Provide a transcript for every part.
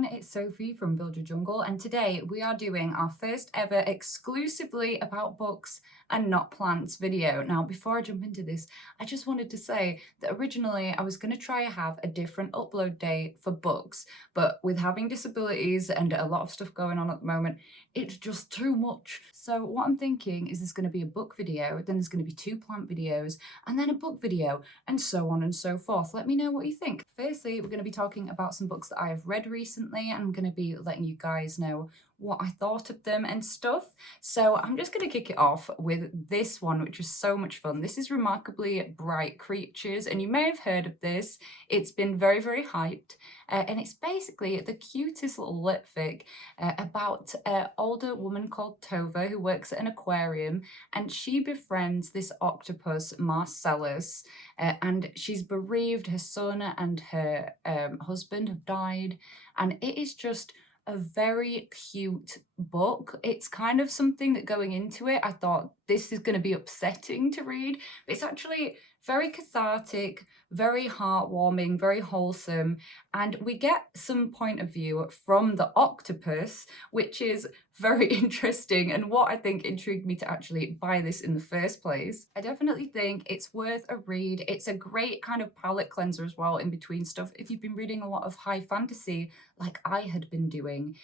everyone, it's Sophie from Build Your Jungle, and today we are doing our first ever exclusively about books and not plants video. Now, before I jump into this, I just wanted to say that originally I was going to try to have a different upload date for books, but with having disabilities and a lot of stuff going on at the moment, it's just too much. So what I'm thinking is there's going to be a book video, then there's going to be 2 plant videos, and then a book video, and so on and so forth. Let me know what you think. Firstly, we're going to be talking about some books that I have read recently, and I'm going to be letting you guys know what I thought of them and stuff. So I'm just going to kick it off with this one, which was so much fun. This is Remarkably Bright Creatures, and you may have heard of this. It's been very, very hyped, and it's basically the cutest little lit fic about an older woman called Tova who works at an aquarium, and she befriends this octopus, Marcellus, and she's bereaved. Her son and her husband have died, and it is just a very cute book. It's kind of something that going into it, I thought this is going to be upsetting to read, but it's actually very cathartic, very heartwarming, very wholesome, and we get some point of view from the octopus, which is very interesting and what I think intrigued me to actually buy this in the first place. I definitely think it's worth a read. It's a great kind of palate cleanser as well in between stuff if you've been reading a lot of high fantasy like I had been doing.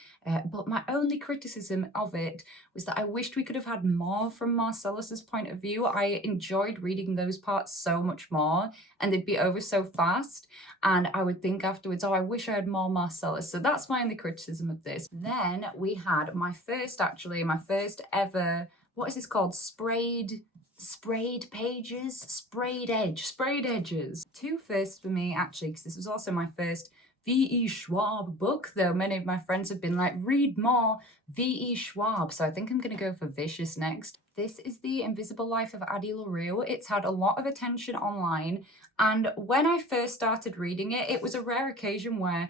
But my only criticism of it was that I wished we could have had more from Marcellus's point of view. I enjoyed reading those parts so much more, and they'd be over so fast, and I would think afterwards, oh, I wish I had more Marcellus. So that's my only criticism of this. Then we had my first ever, what is this called? Sprayed pages? Sprayed edges. 2 firsts for me, actually, because this was also my first V.E. Schwab book, though many of my friends have been like, read more V.E. Schwab. So I think I'm going to go for Vicious next. This is The Invisible Life of Addie LaRue. It's had a lot of attention online, and when I first started reading it, it was a rare occasion where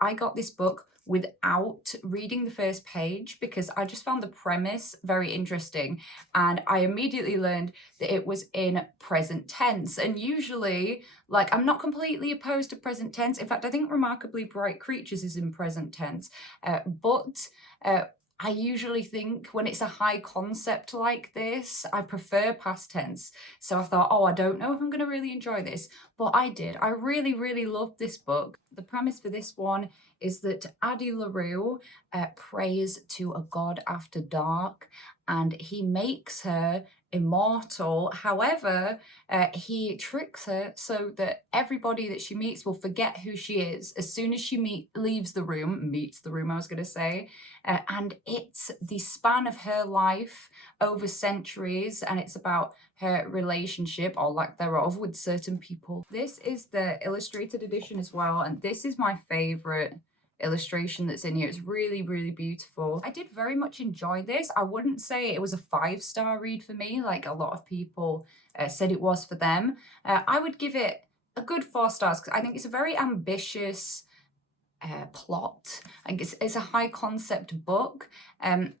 I got this book without reading the first page because I just found the premise very interesting, and I immediately learned that it was in present tense. And usually, like, I'm not completely opposed to present tense. In fact, I think Remarkably Bright Creatures is in present tense, but I usually think when it's a high concept like this, I prefer past tense. So I thought, oh, I don't know if I'm going to really enjoy this, but I did. I really, really loved this book. The premise for this one is that Addie LaRue prays to a god after dark, and he makes her immortal. However, he tricks her so that everybody that she meets will forget who she is as soon as she meets the room, I was going to say, and it's the span of her life over centuries, and it's about her relationship, or lack thereof, with certain people. This is the illustrated edition as well, and this is my favorite illustration that's in here. It's really, really beautiful. I did very much enjoy this. I wouldn't say it was a 5-star read for me, like a lot of people said it was for them. I would give it a good 4 stars because I think it's a very ambitious plot. I guess it's a high concept book. And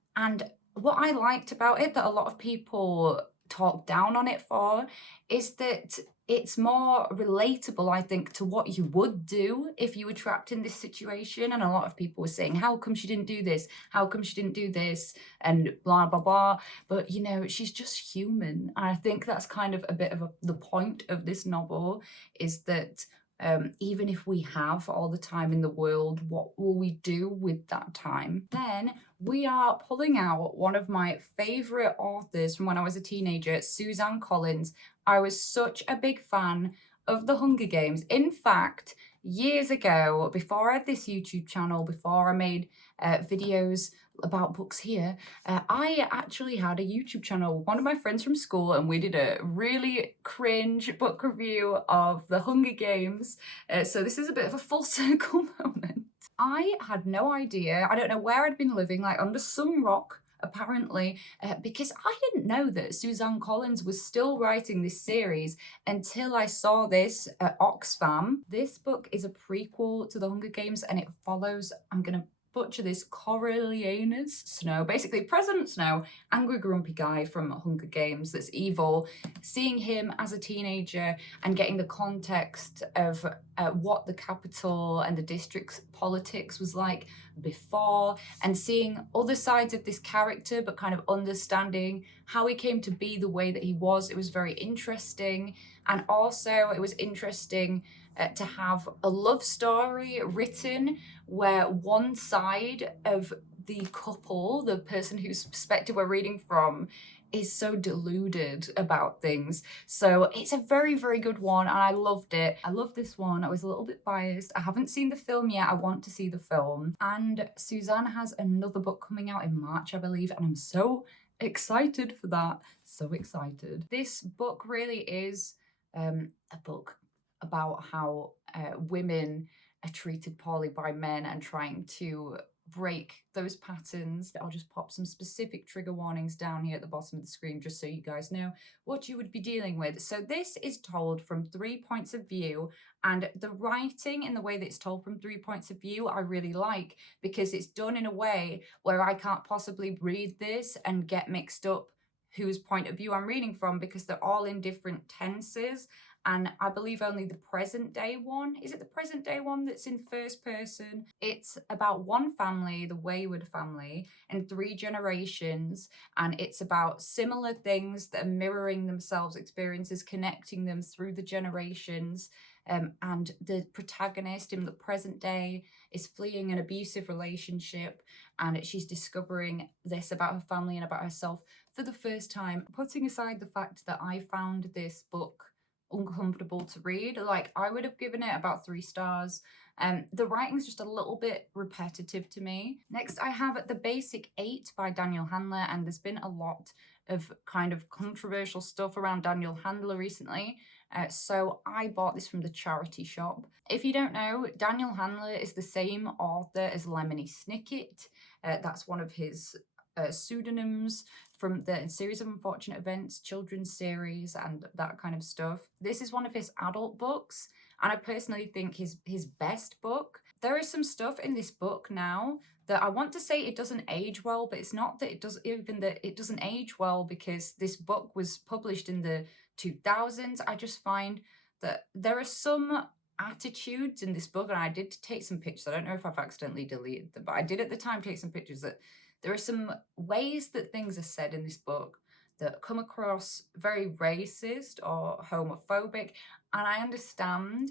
what I liked about it that a lot of people talk down on it for is that it's more relatable, I think, to what you would do if you were trapped in this situation. And a lot of people were saying, how come she didn't do this? How come she didn't do this? And blah, blah, blah. But, you know, she's just human. And I think that's kind of a bit of the point of this novel, is that even if we have all the time in the world, what will we do with that time? Then we are pulling out one of my favorite authors from when I was a teenager, Suzanne Collins. I was such a big fan of The Hunger Games. In fact, years ago, before I had this YouTube channel, before I made videos about books here, I actually had a YouTube channel with one of my friends from school, and we did a really cringe book review of The Hunger Games. So this is a bit of a full circle moment. I had no idea, I don't know where I'd been living, like under some rock, apparently, because I didn't know that Suzanne Collins was still writing this series until I saw this at Oxfam. This book is a prequel to The Hunger Games, and it follows, I'm gonna butcher this, Coriolanus Snow, basically President Snow, angry grumpy guy from Hunger Games that's evil, seeing him as a teenager and getting the context of what the capital and the district's politics was like before, and seeing other sides of this character, but kind of understanding how he came to be the way that he was. It was very interesting. And also it was interesting to have a love story written where one side of the couple, the person whose perspective we're reading from, is so deluded about things. So it's a very, very good one, and I loved it. I love this one. I was a little bit biased. I haven't seen the film yet. I want to see the film. And Suzanne has another book coming out in March, I believe, and I'm so excited for that. So excited. This book really is a book about how women are treated poorly by men and trying to break those patterns. I'll just pop some specific trigger warnings down here at the bottom of the screen just so you guys know what you would be dealing with. So this is told from 3 points of view, and the writing in the way that it's told from 3 points of view I really like, because it's done in a way where I can't possibly read this and get mixed up whose point of view I'm reading from, because they're all in different tenses. And I believe only the present day one, is it the present day one that's in first person? It's about one family, the Wayward family, and 3 generations, and it's about similar things that are mirroring themselves, experiences, connecting them through the generations. And the protagonist in the present day is fleeing an abusive relationship, and she's discovering this about her family and about herself for the first time. Putting aside the fact that I found this book uncomfortable to read, like I would have given it about 3 stars. The writing's just a little bit repetitive to me. Next, I have The Basic 8 by Daniel Handler, and there's been a lot of kind of controversial stuff around Daniel Handler recently. So I bought this from the charity shop. If you don't know, Daniel Handler is the same author as Lemony Snicket. That's one of his pseudonyms from the Series of Unfortunate Events children's series and that kind of stuff. This is one of his adult books, and I personally think his best book. There is some stuff in this book now that I want to say it doesn't age well, but it's not that it does, even that it doesn't age well because this book was published in the 2000s. I just find that there are some attitudes in this book, and I did take some pictures. I don't know if I've accidentally deleted them, but I did at the time take some pictures, that there are some ways that things are said in this book that come across very racist or homophobic. And I understand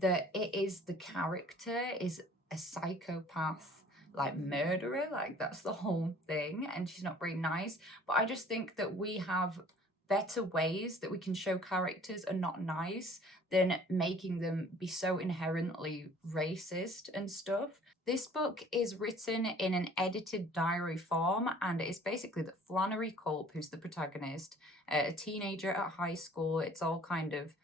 that it is the character is a psychopath, like murderer, like that's the whole thing, and she's not very nice. But I just think that we have better ways that we can show characters are not nice than making them be so inherently racist and stuff. This book is written in an edited diary form, and it's basically that Flannery Culp, who's the protagonist, a teenager at high school. It's all kind of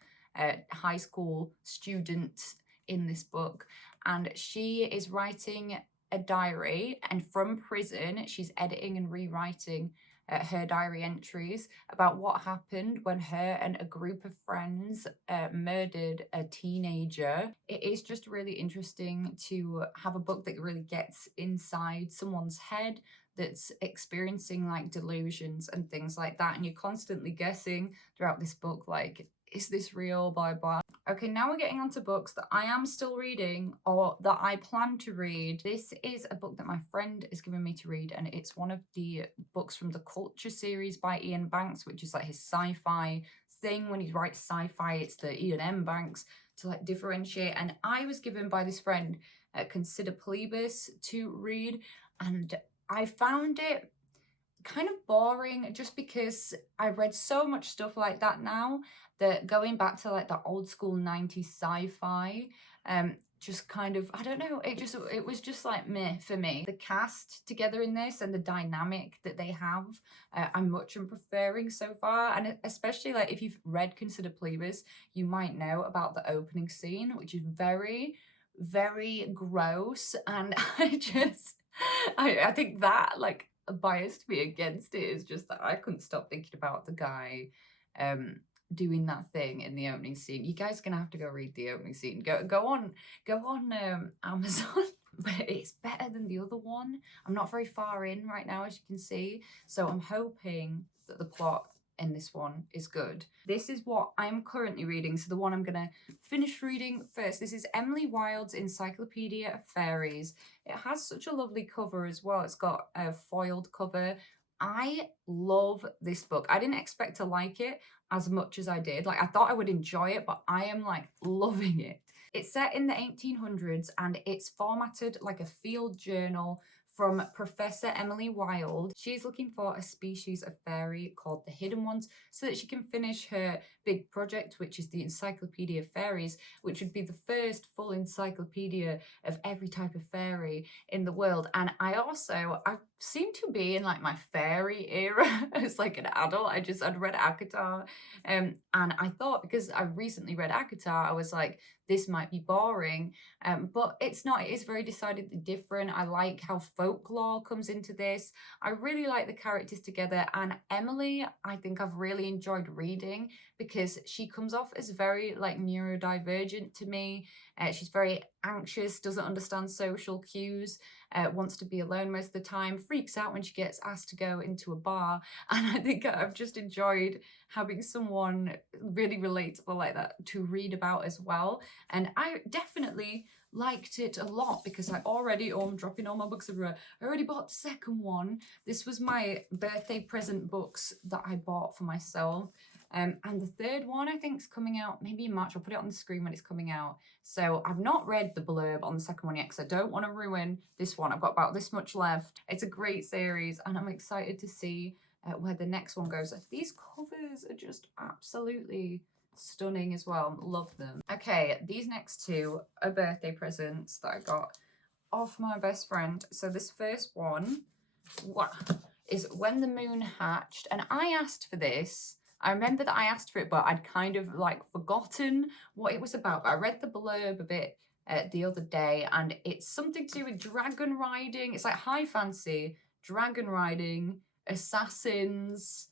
high school students in this book, and she is writing a diary, and from prison she's editing and rewriting her diary entries about what happened when her and a group of friends murdered a teenager. It is just really interesting to have a book that really gets inside someone's head that's experiencing like delusions and things like that, and you're constantly guessing throughout this book, like, is this real, blah blah. Okay, now we're getting on to books that I am still reading or that I plan to read. This is a book that my friend is giving me to read, and it's one of the books from the Culture series by Ian Banks, which is like his sci-fi thing. When he writes sci-fi, it's the Ian M. Banks to like differentiate. And I was given by this friend Consider Plebis to read, and I found it kind of boring just because I read so much stuff like that now, that going back to like the old school 90s sci-fi just kind of, I don't know, it was just like meh for me. The cast together in this and the dynamic that they have, I'm much preferring so far. And especially like if you've read Consider Plebis, you might know about the opening scene, which is very, very gross. And I think that like biased me against it is just that I couldn't stop thinking about the guy doing that thing in the opening scene. You guys are gonna have to go read the opening scene. Go on Amazon. But it's better than the other one. I'm not very far in right now, as you can see, so I'm hoping that the plot in this one is good. This is what I'm currently reading, so the one I'm gonna finish reading first. This is Emily Wilde's Encyclopedia of Fairies. It has such a lovely cover as well. It's got a foiled cover. I love this book. I didn't expect to like it as much as I did. Like, I thought I would enjoy it, but I am like loving it. It's set in the 1800s and it's formatted like a field journal from Professor Emily Wilde. She's looking for a species of fairy called the Hidden Ones so that she can finish her big project, which is the Encyclopedia of Fairies, which would be the first full encyclopedia of every type of fairy in the world. And I seem to be in like my fairy era as like an adult. I'd read ACOTAR, and I thought, because I recently read ACOTAR, I was like, this might be boring, but it's not. It is very decidedly different. I like how folklore comes into this. I really like the characters together, and Emily, I think I've really enjoyed reading because she comes off as very like neurodivergent to me. She's very anxious, doesn't understand social cues, wants to be alone most of the time, freaks out when she gets asked to go into a bar. And I think I've just enjoyed having someone really relatable like that to read about as well. And I definitely liked it a lot because I'm dropping all my books everywhere. I already bought the second one. This was my birthday present books that I bought for myself. And the third one I think is coming out maybe in March. I'll put it on the screen when it's coming out. So I've not read the blurb on the second one yet because I don't want to ruin this one. I've got about this much left. It's a great series and I'm excited to see where the next one goes. These covers are just absolutely stunning as well. Love them. Okay, these next two are birthday presents that I got off my best friend. So this first one is When the Moon Hatched, and I asked for this. I remember that I asked for it, but I'd kind of like forgotten what it was about. But I read the blurb of it the other day, and it's something to do with dragon riding. It's like high fantasy, dragon riding, assassins,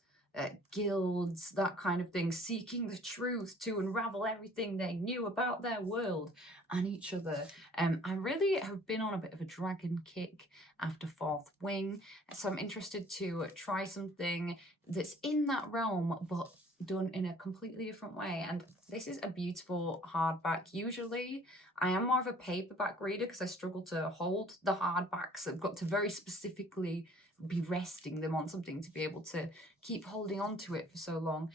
guilds, that kind of thing, seeking the truth to unravel everything they knew about their world and each other. I really have been on a bit of a dragon kick after Fourth Wing, so I'm interested to try something that's in that realm but done in a completely different way. And this is a beautiful hardback. Usually I am more of a paperback reader because I struggle to hold the hardbacks. I've got to very specifically be resting them on something to be able to keep holding on to it for so long.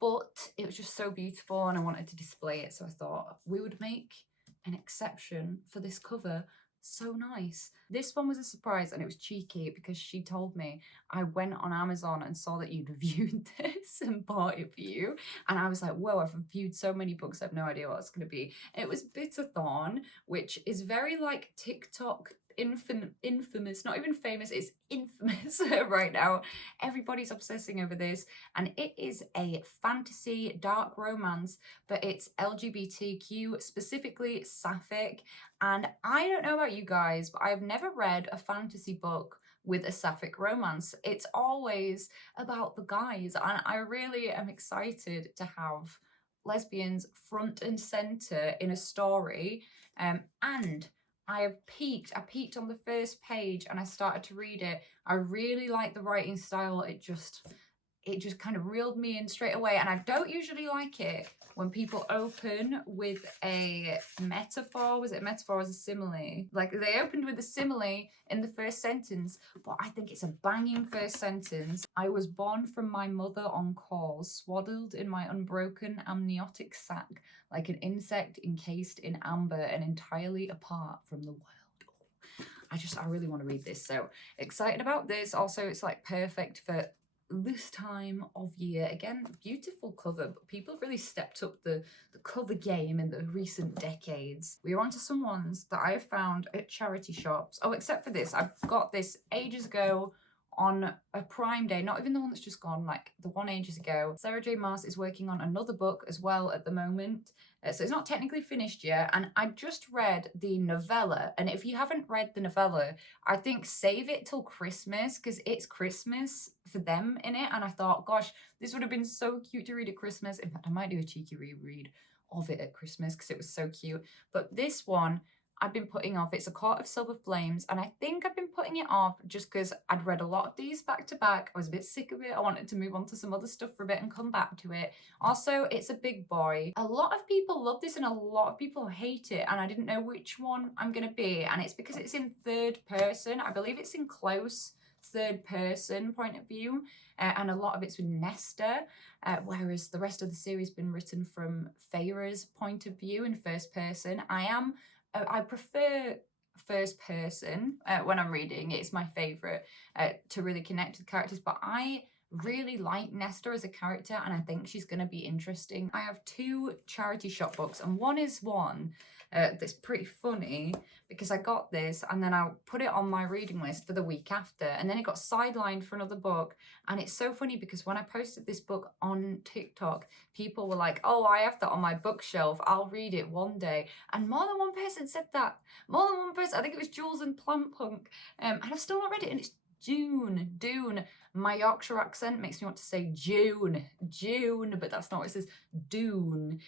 But it was just so beautiful and I wanted to display it, so I thought we would make an exception for this cover. So nice. This one was a surprise and it was cheeky because she told me I went on Amazon and saw that you'd reviewed this and bought it for you. And I was like, whoa, I've reviewed so many books, I have no idea what it's going to be. It was Bitter Thorn, which is very like TikTok infamous, not even famous, it's infamous right now. Everybody's obsessing over this, and it is a fantasy dark romance, but it's LGBTQ, specifically sapphic. And I don't know about you guys, but I've never read a fantasy book with a sapphic romance. It's always about the guys, and I really am excited to have lesbians front and center in a story. And I peeked on the first page and I started to read it. I really like the writing style. It just kind of reeled me in straight away. And I don't usually like it when people open with a metaphor. Was it a metaphor as a simile? Like they opened with a simile in the first sentence, but I think it's a banging first sentence. I was born from my mother on cause, swaddled in my unbroken amniotic sac, like an insect encased in amber and entirely apart from the world. I really want to read this, so excited about this. Also, it's like perfect for this time of year. Again, beautiful cover, but people have really stepped up the cover game in the recent decades. We're on to some ones that I have found at charity shops. Oh, except for this, I got this ages ago on a Prime Day, not even the one that's just gone, like the one ages ago. Sarah J Maas is working on another book as well at the moment, so it's not technically finished yet, and I just read the novella, and if you haven't read the novella, I think save it till Christmas, because it's Christmas for them in it, and I thought, gosh, this would have been so cute to read at Christmas. In fact, I might do a cheeky reread of it at Christmas because it was so cute. But this one, I've been putting off. It's A Court of Silver Flames, and I think I've been putting it off just because I'd read a lot of these back to back. I was a bit sick of it. I wanted to move on to some other stuff for a bit and come back to it. Also, it's a big boy. A lot of people love this and a lot of people hate it, and I didn't know which one I'm gonna be, and it's because it's in third person. I believe it's in close third person point of view, and a lot of it's with Nesta, whereas the rest of the series been written from Feyre's point of view in first person. I prefer first person when I'm reading. It's my favourite to really connect with characters, but I really like Nesta as a character and I think she's going to be interesting. I have 2 charity shop books, and one is one that's pretty funny because I got this and then I put it on my reading list for the week after, and then it got sidelined for another book. And it's so funny because when I posted this book on TikTok, people were like, oh, I have that on my bookshelf, I'll read it one day. And more than one person said that. More than one person. I think it was Jules and Plant Punk. And I've still not read it, and it's Dune. My Yorkshire accent makes me want to say June, but that's not what it says, Dune,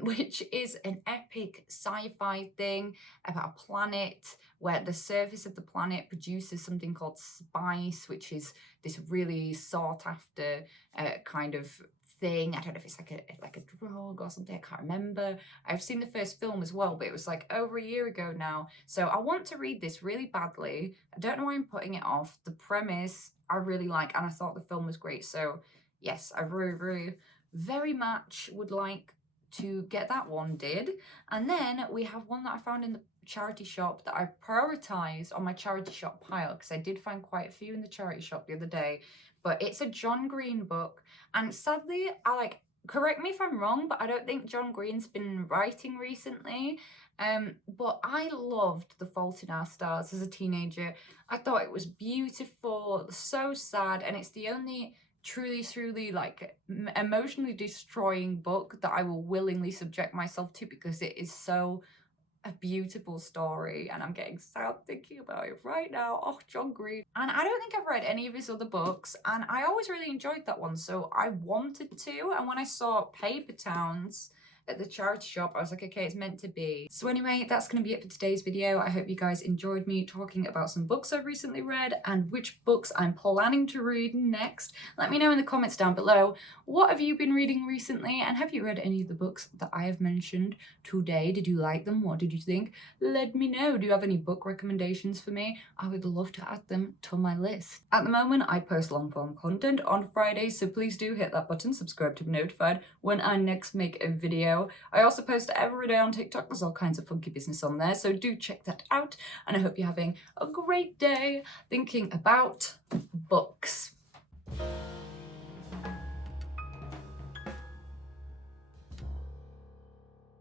which is an epic sci-fi thing about a planet where the surface of the planet produces something called spice, which is this really sought after kind of thing. I don't know if it's like a drug or something, I can't remember. I've seen the first film as well, but it was like over a year ago now. So I want to read this really badly. I don't know why I'm putting it off. The premise I really like, and I thought the film was great. So yes, I very much would like to get that one did. And then we have one that I found in the charity shop that I prioritized on my charity shop pile, because I did find quite a few in the charity shop the other day. But it's a John Green book, and sadly, correct me if I'm wrong, but I don't think John Green's been writing recently. But I loved The Fault in Our Stars as a teenager. I thought it was beautiful, so sad, and it's the only truly like emotionally destroying book that I will willingly subject myself to, because it is so a beautiful story, and I'm getting sad thinking about it right now. Oh, John Green. And I don't think I've read any of his other books, and I always really enjoyed that one, so I wanted to. And when I saw Paper Towns at the charity shop, I was like, okay, it's meant to be. So anyway, that's going to be it for today's video. I hope you guys enjoyed me talking about some books I've recently read and which books I'm planning to read next. Let me know in the comments down below, what have you been reading recently, and have you read any of the books that I have mentioned today? Did you like them? What did you think? Let me know. Do you have any book recommendations for me? I would love to add them to my list. At the moment, I post long form content on Fridays, so please do hit that button, subscribe to be notified when I next make a video. I also post every day on TikTok. There's all kinds of funky business on there, so do check that out. And I hope you're having a great day thinking about books.